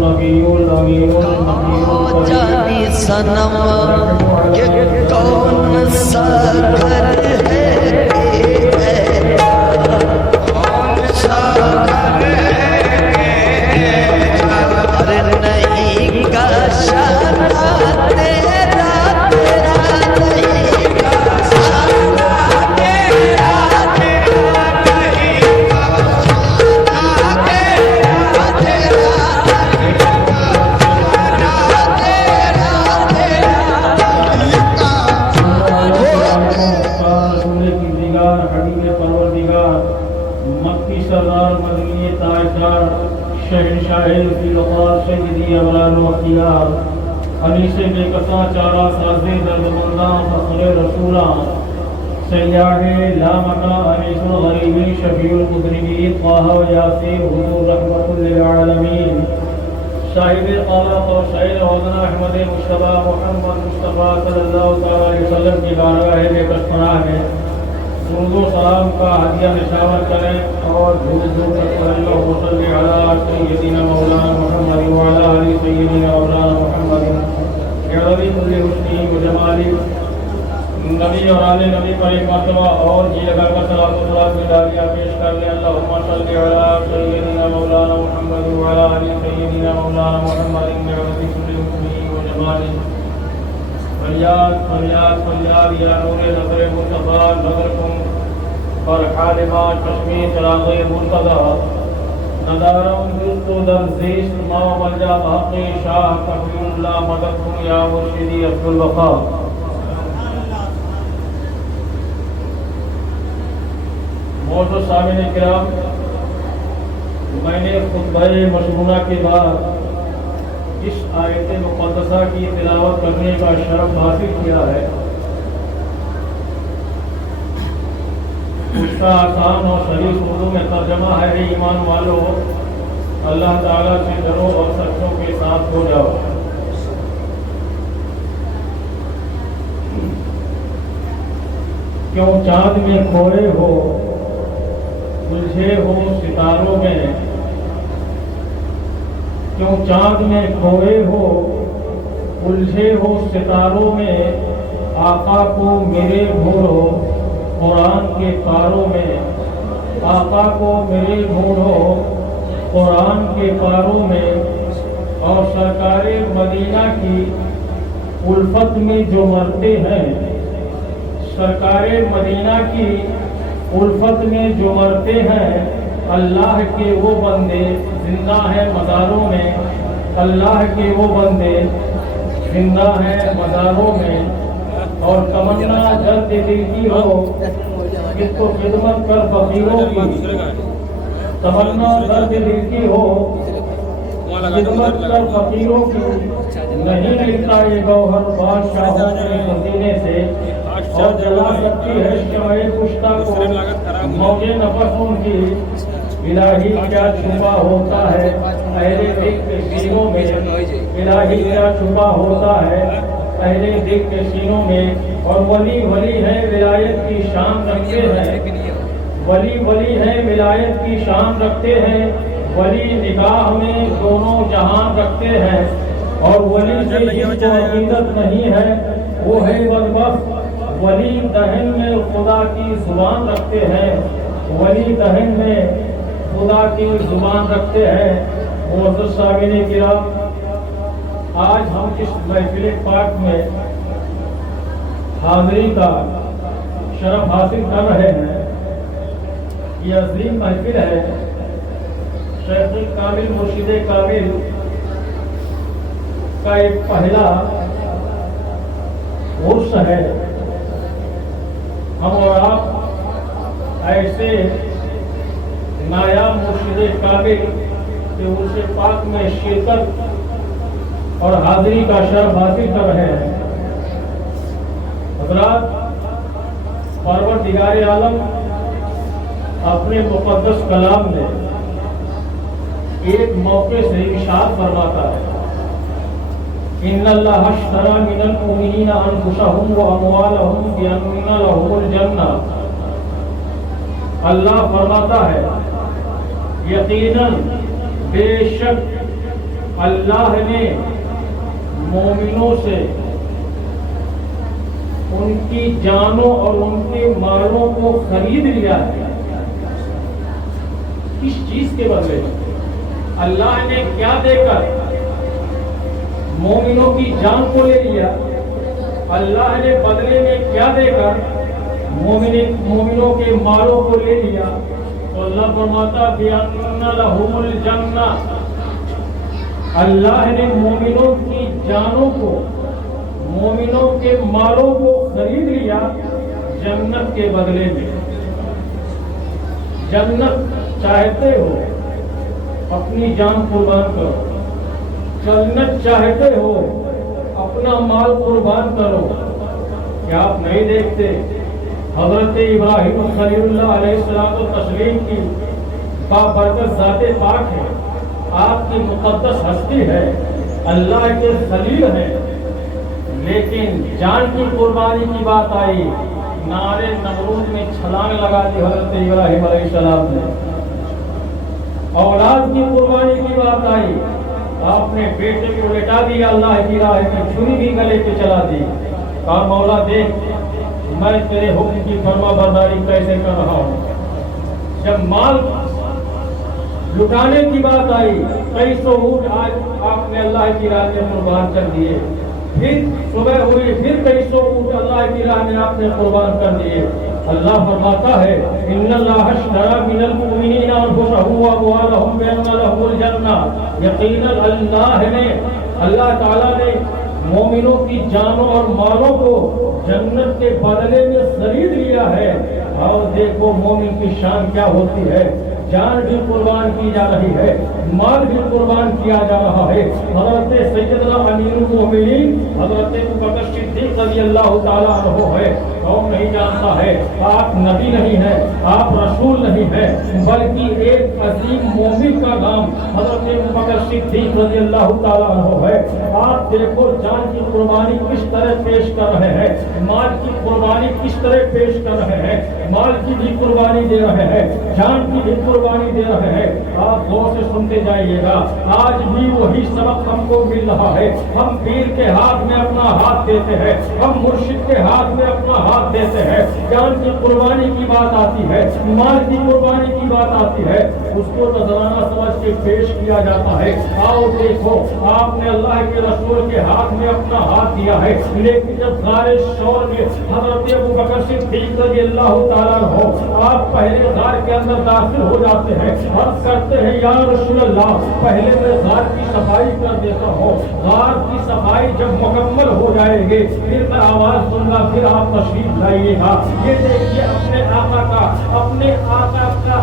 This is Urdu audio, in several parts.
النبي الأمين المكين جانی صنم کہ کون سا گھر ہے کون سا گھر ہے نہیں کا شانہ تیرا تیرا نہیں کا شانہ تیرا تیرا نہیں کا شانہ تیرا مکی سردار مدنی تاجدار شہنشاہ فی الوقار سیدی اولاد و اختیار انیس بے کساں چارہ سازے دردمنداں فخر رسولاں سیاح لامکہ انیس الغریبین شفیع المذنبین طہ و یاسین حضور رحمت للعالمین صاحب قامت اور شاعر وزن احمد مصطفیٰ محمد مصطفیٰ صلی اللہ علیہ وسلم کی بارگاہ میں پناہ ہے درود و سلام کا ہدیہ نشاور کریں اور دھول دھول کر اللہ صلی علی سیدنا مولانا محمد وعلی آل سیدنا مولانا محمد اعظم کل حسنی و جمالی نبی اور آل نبی پر ایک مرتبہ اور جی لگا کر صلاۃ و سلام کی داعیہ پیش کر لیں اللہم صلی علی سیدنا مولانا محمد وعلی آل سیدنا مولانا محمد اعظم کل حسنی و جمالی فریاد فریاد فریاد یا نور نظر مصطفیٰ نظرکم پر حالما چشمی چراغ مرتضی ندارم دلتو در زیست ما ملجا بحقی شاہ کفی اللہ مددکم یا مرشدی عبد الوفا معزز سامعین کرام، میں نے خطبہ مشمونہ کے بعد اس آیت مقدسہ کی تلاوت کرنے کا شرف حاصل کیا ہے۔ اس کا آسان اور سلیس اردو میں ترجمہ ہے اے ایمان والو اللہ تعالیٰ سے ڈرو اور سچوں کے ساتھ ہو جاؤ۔ کیوں چاند میں کھوئے ہو الجھے ہو ستاروں میں، کیوں چاند میں کھوئے ہو الجھے ہو ستاروں میں، آقا کو میرے ڈھونڈو قرآن کے پاروں میں، آقا کو میرے ڈھونڈو قرآن کے پاروں میں، اور سرکار مدینہ کی الفت میں جو مرتے ہیں، سرکار مدینہ کی الفت میں جو مرتے ہیں، اللہ کے وہ بندے زندہ ہیں مزاروں میں، اللہ کے وہ بندے زندہ ہیں مزاروں میں، اور تمنا جلد دل کی ہو کہ تو خدمت کر فقیروں کی، تمنا درد دل کی ہو خدمت کر فقیروں کی، نہیں ملتا یہ گوہر بادشاہوں کے خزینے سے، اور جلا سکتی ہے شمع کشتہ کو موج نفس ان کی، الہی کیا چھپا ہوتا ہے اہل دل کے سینوں میں، الہی کیا چھپا ہوتا ہے اہل دل کے سینوں میں، اور ولی ولی ہے ولایت کی شان رکھتے ہیں، ولی ولی ہے ولایت کی شان رکھتے ہیں، ولی نگاہ میں دونوں جہان رکھتے ہیں، اور ولی سے جس کو عقیدت نہیں ہے وہ ہے بدبخت، ولی دہن میں خدا کی زبان رکھتے ہیں، ولی دہن میں خدا کی زبان رکھتے ہیں۔ معزز سامعین کرام، آج ہم اس محفل پاک میں حاضری کا شرف حاصل کر رہے ہیں۔ یہ عظیم محفل ہے، شیخ کامل مرشد کامل کا ایک پہلا عرس ہے۔ ہم اور آپ ایسے نایاب مرشد کامل کے عرس پاک میں شرکت اور حاضری کا شرف حاصل کر رہے ہیں۔ حضرات، پروردگار عالم اپنے مقدس کلام میں ایک موقع سے ارشاد فرماتا ہے، ان اللہ اشتری من المؤمنین انفسهم واموالهم بان لهم الجنہ۔ اللہ فرماتا ہے یقیناً بے شک اللہ نے مومنوں سے ان کی جانوں اور ان کے مالوں کو خرید لیا ہے۔ کس چیز کے بدلے؟ اللہ نے کیا دے کر مومنوں کی جان کو لے لیا؟ اللہ نے بدلے میں کیا دے کر مومنوں کے مالوں کو لے لیا؟ تو اللہ فرماتا بِأَنَّ لَهُمُ الْجَنَّةَ، اللہ نے مومنوں کی جانوں کو، مومنوں کے مالوں کو خرید لیا جنت کے بدلے میں۔ جنت چاہتے ہو اپنی جان قربان کرو، جنت چاہتے ہو اپنا مال قربان کرو۔ کیا آپ نہیں دیکھتے حضرت ابراہیم خلیل اللہ علیہ السلام کو تسلیم کی بابرکت ذات پاک ہے، آپ کی مقدس ہستی ہے، اللہ کے خلیل ہے، لیکن جان کی قربانی کی بات آئی، نارے نمرود میں چھلانگ لگا دی حضرت ابراہیم علیہ السلام نے۔ اولاد کی قربانی کی بات آئی، آپ نے بیٹے کو لٹا دیا اللہ کی راہ میں، چھری بھی گلے پہ چلا دی، کہا مولا دیکھ میں تیرے حکم کی فرما برداری کیسے کر رہا ہوں۔ جب مال لٹانے کی بات آئی، کئی سو اونٹ آج آپ نے اللہ کی راہ میں قربان کر دیے، پھر صبح ہوئی پھر کئی سو اونٹ اللہ کی راہ میں آپ نے قربان کر دیے۔ اللہ فرماتا ہے ان اللہ اشتری من المؤمنین انفسهم واموالهم بان لهم الجنہ، یقینا اللہ تعالیٰ نے مومنوں کی جانوں اور مالوں کو جنت کے بدلے میں خرید لیا ہے۔ اور دیکھو مومن کی شان کیا ہوتی ہے، جان بھی قربان کی جا رہی ہے، مال بھی قربان کیا جا رہا ہے۔ حضرت سیدنا امیر المومنین حضرت ابوبکر صدیق رضی اللہ تعالیٰ عنہ ہے، کون نہیں جانتا ہے، آپ نبی نہیں ہے، آپ رسول نہیں ہے، بلکہ ایک عظیم مومن کا نام حضرت ابوبکر صدیق رضی اللہ تعالیٰ عنہ ہے۔ آپ دیکھو جان کی قربانی کس طرح پیش کر رہے ہیں، مال کی قربانی کس طرح پیش کر رہے ہیں، مال کی بھی قربانی دے رہے ہیں، جان کی بھی قربانی دے رہے ہیں۔ آپ غور سے سنتے جائیے گا، آج بھی وہی سبق ہم کو مل رہا ہے۔ ہم پیر کے ہاتھ میں اپنا ہاتھ دیتے ہیں، ہم مرشد کے ہاتھ میں اپنا ہاتھ دیتے ہیں، جان کی قربانی کی بات آتی ہے، مال کی قربانی کی بات آتی ہے، اس کو نذرانہ سمجھ کے پیش کیا جاتا ہے۔ آؤ دیکھو آپ نے اللہ کے رسول کے ہاتھ میں اپنا ہاتھ دیا ہے، لیکن جب غار شور میں حضرت ابوبکر صدیق رضی اللہ تعالیٰ عنہ آپ پہلے غار کے اندر داخل ہو جاتے ہیں، عرض کرتے ہیں یا رسول اللہ پہلے میں غار کی صفائی کر دیتا ہوں، غار کی صفائی جب مکمل ہو جائے گی پھر میں آواز دوں گا، پھر آپ تشریف لائیے گا۔ یہ دیکھیے اپنے آقا کا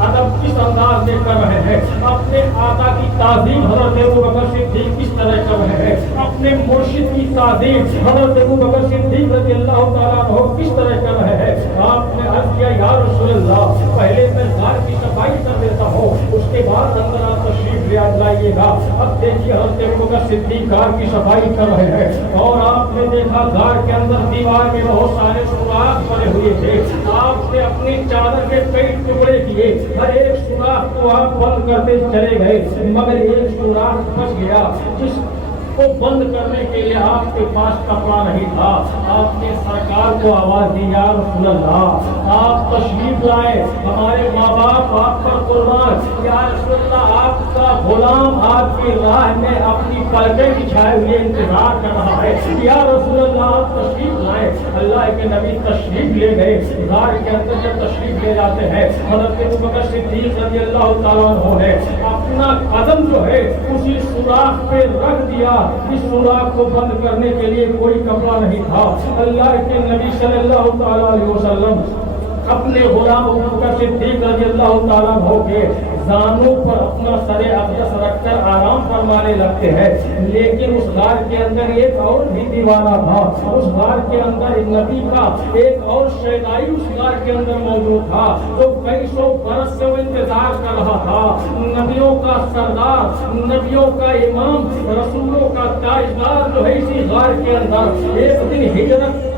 ادب کس انداز میں کر رہے ہیں، اپنے آقا کی تعظیم حضرت ابوبکر صدیق کس طرح کر رہے ہیں، اپنے مرشد کی تعظیم حضرت ابوبکر صدیق رضی اللہ تعالیٰ عنہ کس طرح کر رہے ہیں۔ آپ نے عرض کیا یا رسول اللہ پہلے میں غار کی صفائی کر دیتا ہوں، اس کے بعد اندر آپ تشریف لائیے گا۔ اب دیکھیے حضرت ابوبکر صدیق غار کی صفائی کر رہے ہیں، اور آپ نے دیکھا غار کے اندر دیوار میں بہت سارے سوراخ پڑے ہوئے تھے، آپ نے اپنی چادر کے کئی ٹکڑے کیے، ہر ایک سوراخ کو آپ بند کرتے چلے گئے، مگر ایک سوراخ بچ گیا جس کو بند کرنے کے لیے آپ کے پاس کپڑا نہیں تھا۔ آپ نے سرکار کو آواز دی یا رسول اللہ آپ تشریف لائے، ہمارے ماں باپ آپ پر قربان، یا رسول اللہ آپ کا غلام آپ کی راہ میں اپنی پلکیں بچھائے ہوئے انتظار کر رہا ہے، یا رسول اللہ آپ تشریف لائے۔ اللہ کے نبی تشریف لے گئے، غار کے اندر جب تشریف لے جاتے ہیں حضرت ابوبکر صدیق رضی اللہ تعالیٰ عنہ نے اپنا قدم جو ہے اسی سوراخ پہ رکھ دیا، اس سوراخ کو بند کرنے کے لیے کوئی کپڑا نہیں تھا۔ اللہ کے نبی صلی اللہ تعالیٰ علیہ وسلم اپنے غلام ابوبکر صدیق رضی اللہ تعالیٰ عنہ کے زانوں پر اپنا سر اقدس رکھ کر آرام فرمانے لگتے ہیں، لیکن اس غار کے اندر ایک اور بھی دیوانہ تھا، اس غار کے اندر نبی کا ایک اور شیدائی اس غار کے اندر موجود تھا، جو کئی سو برس سے وہ انتظار کر رہا تھا۔ نبیوں کا سردار، نبیوں کا امام، رسولوں کا تاجدار جو ہے اسی غار کے اندر ایک دن ہجرت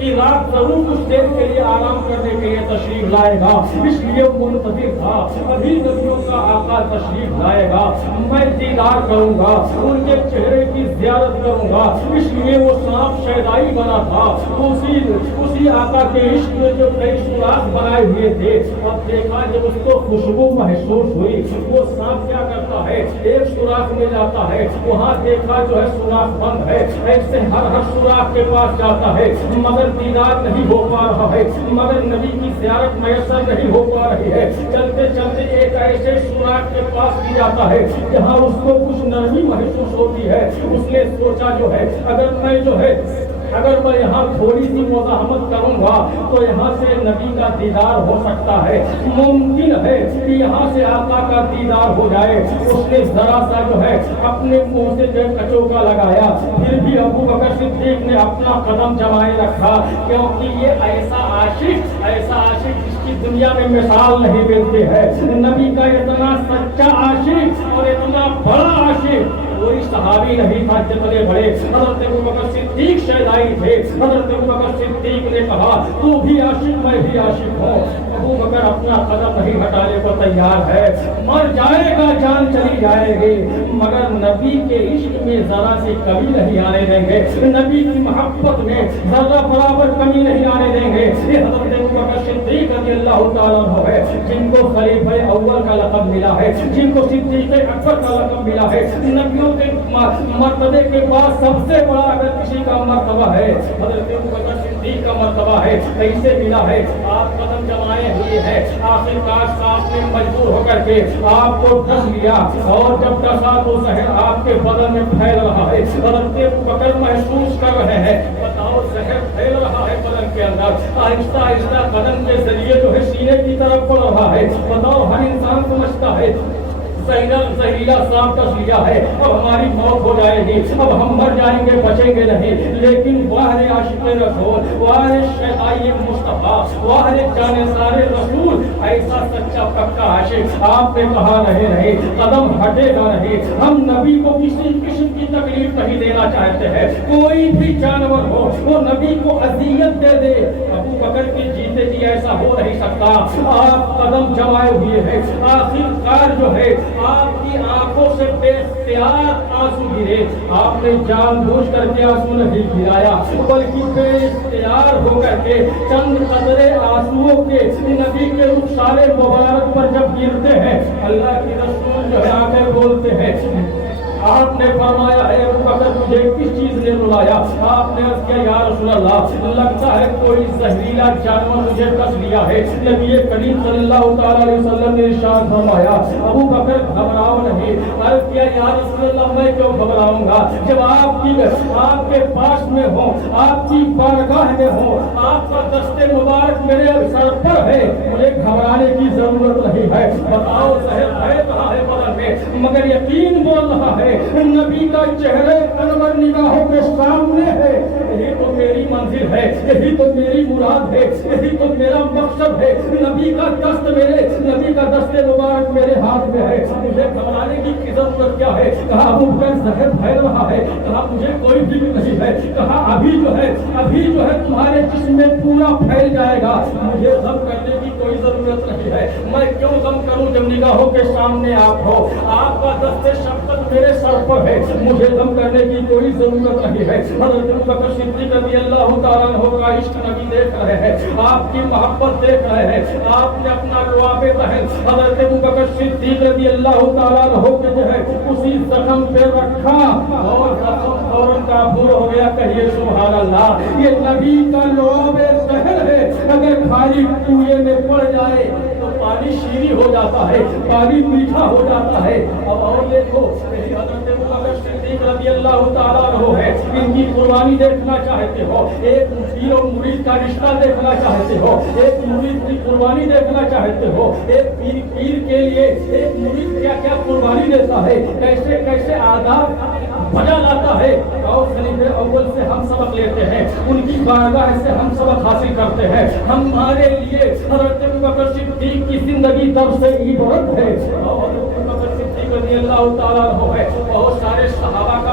کہ رات ضرور کچھ دیر کے لیے آرام کرنے کے لیے تشریف لائے گا، اس لیے وہ منتظر تھا ابھی نبیوں کا آقا تشریف لائے گا، میں دیدار کروں گا، ان کے چہرے کی زیارت کروں گا، اس لیے وہ سانپ شیدائی بنا تھا، اسی آقا کے عشق میں جو کئی سوراخ بنائے ہوئے تھے، اب دیکھا جب اس کو خوشبو محسوس ہوئی، وہ سانپ کیا کرتا ہے ایک سوراخ میں جاتا ہے، وہاں دیکھا جو ہے سوراخ بند ہے، ایسے ہر سوراخ کے پاس جاتا ہے مگر دیدار نہیں ہو پا رہا ہے، مگر نبی کی زیارت میسر نہیں ہو پا رہی ہے، چلتے چلتے ایک ایسے سوراخ کے پاس بھی جاتا ہے جہاں اس کو کچھ نرمی محسوس ہوتی ہے، اس نے سوچا جو ہے اگر میں یہاں تھوڑی سی مزاحمت کروں گا تو یہاں سے نبی کا دیدار ہو سکتا ہے، ممکن ہے کہ یہاں سے آقا کا دیدار ہو جائے، اس نے ذرا سا جو ہے اپنے منہ سے کچوکا لگایا، پھر بھی ابو بکر صدیق نے اپنا قدم جمائے رکھا، کیونکہ یہ ایسا عاشق جس کی دنیا میں مثال نہیں ملتی ہے، نبی کا اتنا سچا عاشق اور اتنا بڑا عاشق کوئی صحابی نہیں تھا جتنے بڑے حضرت ابوبکر صدیق شیدائی تھے، حضرت ابوبکر صدیق نے کہا تو بھی عاشق میں بھی عاشق ہوں، ابوبکر اپنا قدم نہیں ہٹانے کو تیار ہے، مر جائے گا جان چلی جائے گی مگر نبی کے عشق میں ذرا سی کمی نہیں آنے دیں گے، نبی کی محبت میں ذرا برابر کمی نہیں آنے دیں گے، یہ حضرت ابوبکر صدیق رضی اللہ تعالیٰ عنہ ہے جن کو خلیفہ اول کا لقب ملا ہے، جن کو صدیق اکبر کا لقب ملا ہے، نبیوں کے مرتبے کے بعد سب سے بڑا اگر کسی کا مرتبہ ہے حضرت ابوبکر صدیق کا مرتبہ ہے، کیسے ملا ہے؟ آپ قدم جمائے ہوئے ہیں، آخر کار صاحب نے مجبور ہو کر کے آپ کو ڈس لیا اور جب ڈسا تو زہر آپ کے بدن میں پھیل رہا ہے، حضرت ابوبکر محسوس کر رہے ہیں، بتاؤ زہر پھیل رہا ہے بدن کے اندر، آہستہ آہستہ بدن کے ذریعے جو ہے سینے کی طرف بڑھ رہا ہے، بتاؤ ہر انسان سمجھتا ہے زہریلا سانپ ڈس لیا ہے اب ہماری موت ہو جائے گی، اب ہم مر جائیں گے بچیں گے نہیں، لیکن واہ عاشق رسول، واہ شیدائی مصطفیٰ، واہ جانثار رسول، ایسا سچا پکا عاشق آپ نے کہا نہیں قدم ہٹے گا نہیں، ہم نبی کو کسی قسم کی تکلیف نہیں دینا چاہتے ہیں، کوئی بھی جانور ہو وہ نبی کو اذیت دے دے، ابو بکر کے جیتے جی ایسا ہو نہیں سکتا، آپ قدم جمائے ہوئے ہیں، آخر کار جو ہے آپ کی آنکھوں سے بے اختیار آنسو گرے، آپ نے جان بوجھ کر کے آنسو نہیں گرایا بلکہ بے اختیار ہو کر کے چند قطرے آنسوؤں کے نبی کے رخسار مبارک پر جب گرتے ہیں، اللہ کی رسول جو ہے آنکھیں بولتے ہیں، آپ نے فرمایا ہے ابوبکر تجھے کس چیز نے رلایا؟ آپ نے عرض کیا یا رسول اللہ لگتا ہے کوئی زہریلا جانور مجھے ڈس لیا ہے، نبی کریم صلی اللہ تعالی علیہ وسلم نے ارشاد فرمایا ابوبکر گھبراؤ نہیں، عرض کیا یا رسول اللہ میں کیوں گھبراؤں گا جب آپ کے پاس میں ہوں، آپ کی بارگاہ میں ہوں، آپ کا دست مبارک میرے سر پر ہے، مجھے گھبرانے کی ضرورت نہیں ہے، بتاؤ زہر ہے کہاں ہے بدن میں، مگر یقین بول رہا ہے نبی کا چہرے انور نگاہوں کے سامنے ہے، یہی تو میری منزل ہے، یہی تو میری مراد ہے، یہی تو میرا مقصد ہے، نبی کا دست مبارک میرے ہاتھ میں ہے، مجھے گھبرانے کی ضرورت کیا ہے؟ کہا ابو بکر زہر پھیل رہا ہے، کہا مجھے کوئی فکر نہیں ہے، کہا ابھی جو ہے تمہارے جسم میں پورا پھیل جائے گا، مجھے غم کرنے کی کوئی ضرورت نہیں ہے، میں کیوں غم کروں جب نگاہوں کے سامنے آپ ہو، آپ کا دست شفقت میرے سر پر ہے، مجھے غم کرنے کی کوئی ضرورت نہیں ہے، حضرت ابوبکر صدیق رضی اللہ تعالیٰ عنہ کا عشق نبی دیکھ رہے ہیں، آپ کی محبت دیکھ رہے ہیں، آپ نے اپنا لعاب ذہن حضرت ابوبکر صدیق رضی اللہ تعالیٰ عنہ کے جو ہے اسی زخم پہ رکھا اور زخم فوراً کافور ہو گیا، کہیے سبحان اللہ، یہ نبی کا لعاب ذہن ہے، اگر خالی کنویں میں پڑ جائے تو پانی شیریں ہو جاتا ہے، پانی میٹھا ہو جاتا ہے، اب اور دیکھو حضرت ابوبکر صدیق رضی اللہ تعالیٰ عنہ ہے، ان کی قربانی دیکھنا چاہتے ہو، ایک پیر و مرید کا رشتہ دیکھنا چاہتے ہو، ایک مرید کی قربانی دیکھنا چاہتے ہو، ایک پیر کے لیے ایک مرید کیا کیا قربانی دیتا ہے، کیسے کیسے آداب بجا لاتا ہے، اور خلیفہ اول سے ہم سبق لیتے ہیں، ان کی بارگاہ سے ہم سبق حاصل کرتے ہیں، ہمارے لیے حضرت ابوبکر صدیق کی زندگی درس عبرت ہے، اور ابوبکر صدیق رضی اللہ تعالیٰ عنہ ہے، بہت سارے صحابہ کا